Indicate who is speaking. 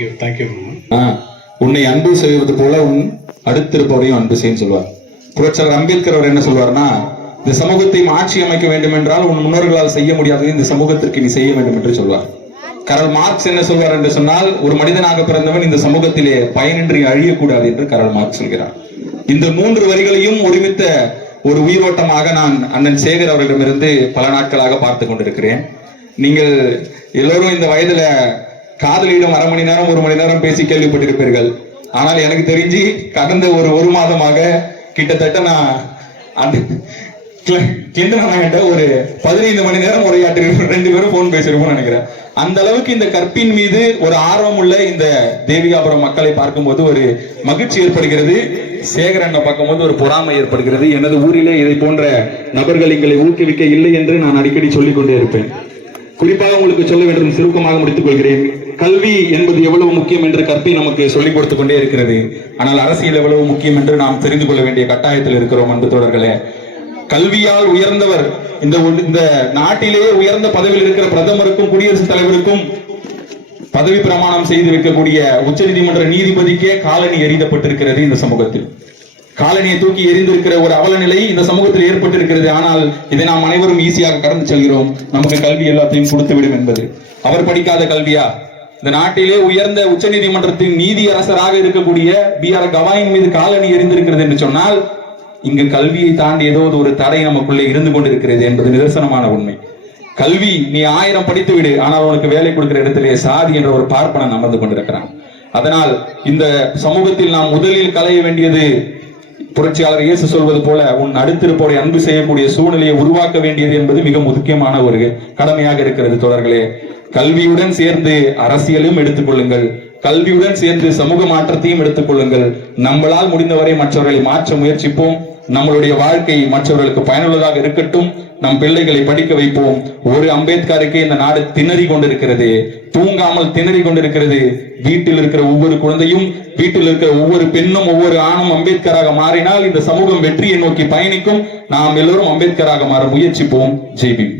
Speaker 1: Thank you thank you
Speaker 2: ஆ, உன்னை அன்பு செய்வது போல உன் அடுத்திருப்பவரையும் அன்பு செய்யும் சொல்வார். புரட்சியாளர் அம்பேத்கர் அவர் என்ன சொல்வார்னா இந்த சமூகத்தை ஆட்சி அமைக்க வேண்டும் என்றால் உன் முன்னோர்களால் செய்ய முடியாததை இந்த சமூகத்திற்கு நீ செய்ய வேண்டும் என்று சொல்வார். கரல் மார்க்ஸ் என்ன சொல்வார் என்று சொன்னால் ஒரு மனிதனாக பிறந்தவன் இந்த சமூகத்திலே பயனின்றி அழியக்கூடாது என்று கரல் மார்க்ஸ் சொல்கிறார். இந்த மூன்று வரிகளையும் ஒருமித்த ஒரு உயிரோட்டமாக நான் அண்ணன் சேகர் அவர்களிடமிருந்து பல நாட்களாக பார்த்து கொண்டிருக்கிறேன். நீங்கள் எல்லோரும் இந்த வயதுல காதலியிடம் அரை மணி நேரம் ஒரு மணி நேரம் பேசி கேள்விப்பட்டிருப்பீர்கள். ஆனால் எனக்கு தெரிஞ்சு கடந்த ஒரு ஒரு மாதமாக கிட்டத்தட்ட நான் அந்த கிட்ட ஒரு பதினைந்து மணி நேரம் உரையாற்றி ரெண்டு பேரும் போன் பேசிருப்போம் நினைக்கிறேன். அந்த அளவுக்கு இந்த கற்பின் மீது ஒரு ஆர்வம் உள்ள இந்த தேவிகாபுரம் மக்களை பார்க்கும்போது ஒரு மகிழ்ச்சி ஏற்படுகிறது. சேகரனை பார்க்கும்போது ஒரு பொறாமை ஏற்படுகிறது. எனது ஊரிலே இதை போன்ற நபர்கள் எங்களை ஊக்குவிக்க இல்லை என்று நான் அடிக்கடி சொல்லிக் கொண்டே இருப்பேன். குறிப்பாக உங்களுக்கு சொல்ல வேண்டும் சுருக்கமாக முடித்துக் கொள்கிறேன். கல்வி என்பது எவ்வளவு முக்கியம் என்று கற்பி நமக்கு சொல்லிக் கொடுத்துக் கொண்டே இருக்கிறது. ஆனால் அரசியல் எவ்வளவு முக்கியம் என்று நாம் தெரிந்து கொள்ள வேண்டிய கட்டாயத்தில் இருக்கிறோம் அன்பு தோழர்களே. கல்வியால் உயர்ந்தவர் இந்த இந்த நாட்டிலேயே உயர்ந்த பதவியில் இருக்கிற பிரதமருக்கும் குடியரசுத் தலைவருக்கும் பதவி பிரமாணம் செய்து வைக்கக்கூடிய உச்சநீதிமன்ற நீதிபதிக்கே காலனி எரிதப்பட்டிருக்கிறது இந்த சமூகத்தில். காலனியை தூக்கி எறிந்திருக்கிற ஒரு அவல நிலை இந்த சமூகத்தில் ஏற்பட்டிருக்கிறது. ஆனால் இதை நாம் அனைவரும் ஈஸியாக கடந்து செல்கிறோம். நமக்கு கல்வி எல்லாத்தையும் கொடுத்து விடும் என்பது. அவர் படிக்காத கல்வியா? இந்த நாட்டிலே உயர்ந்த உச்சநீதிமன்றத்தின் நீதி அரசராக இருக்கக்கூடிய பி ஆர் கவாயின் மீது காலணி எரிந்திருக்கிறது என்று சொன்னால் இங்கு கல்வியை தாண்டி ஏதோ ஒரு தடை நமக்குள்ளே இருந்து கொண்டிருக்கிறது என்பது நிதர்சனமான உண்மை. கல்வி நீ ஆயிரம் படித்து விடு ஆனால் உனக்கு வேலை கொடுக்கிற இடத்திலே சாதி என்ற ஒரு பார்ப்பனன் அமர்ந்து கொண்டிருக்கிறான். அதனால் இந்த சமூகத்தில் நாம் முதலில் களைய வேண்டியது புரட்சியாளர் இயேசு சொல்வது போல உன் அடுத்திருப்போரை அன்பு செய்யக்கூடிய சூழ்நிலையை உருவாக்க வேண்டியது என்பது மிக முக்கியமான ஒரு கடமையாக இருக்கிறது தொடர்களே கல்வியுடன் சேர்ந்து அரசியலும் எடுத்துக்கொள்ளுங்கள். கல்வியுடன் சேர்ந்து சமூக மாற்றத்தையும் எடுத்துக்கொள்ளுங்கள். நம்மளால் முடிந்தவரை மற்றவர்களை மாற்ற முயற்சிப்போம். நம்மளுடைய வாழ்க்கை மற்றவர்களுக்கு பயனுள்ளதாக இருக்கட்டும். நம் பிள்ளைகளை படிக்க வைப்போம். ஒரு அம்பேத்கருக்கு இந்த நாடு திணறி கொண்டிருக்கிறது. தூங்காமல் திணறி கொண்டிருக்கிறது. வீட்டில் இருக்கிற ஒவ்வொரு குழந்தையும் வீட்டில் இருக்கிற ஒவ்வொரு பெண்ணும் ஒவ்வொரு ஆணும் அம்பேத்கராக மாறினால் இந்த சமூகம் வெற்றியை நோக்கி பயணிக்கும். நாம் எல்லோரும் அம்பேத்கராக மாற முயற்சிப்போம். ஜெய்பீம்